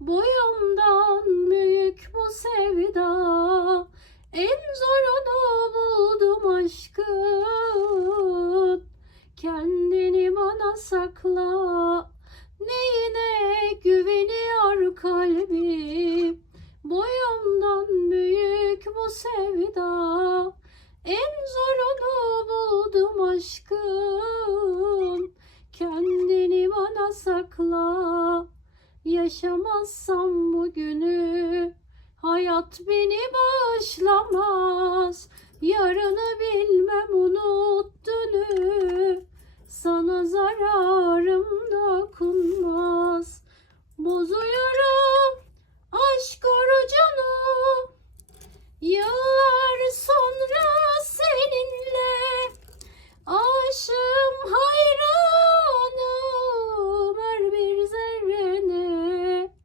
Boyumdan büyük bu sevda. En zorunu buldum aşkın. Kendini bana sakla. Neyine güveniyor kalbim Boyumdan büyük bu sevda. En zorunu buldum aşkım Kendini bana sakla Yaşamazsam bugünü Hayat beni bağışlamaz. Yarını bilmem unut dünü. Sana zararım dokunmaz Bozuyorum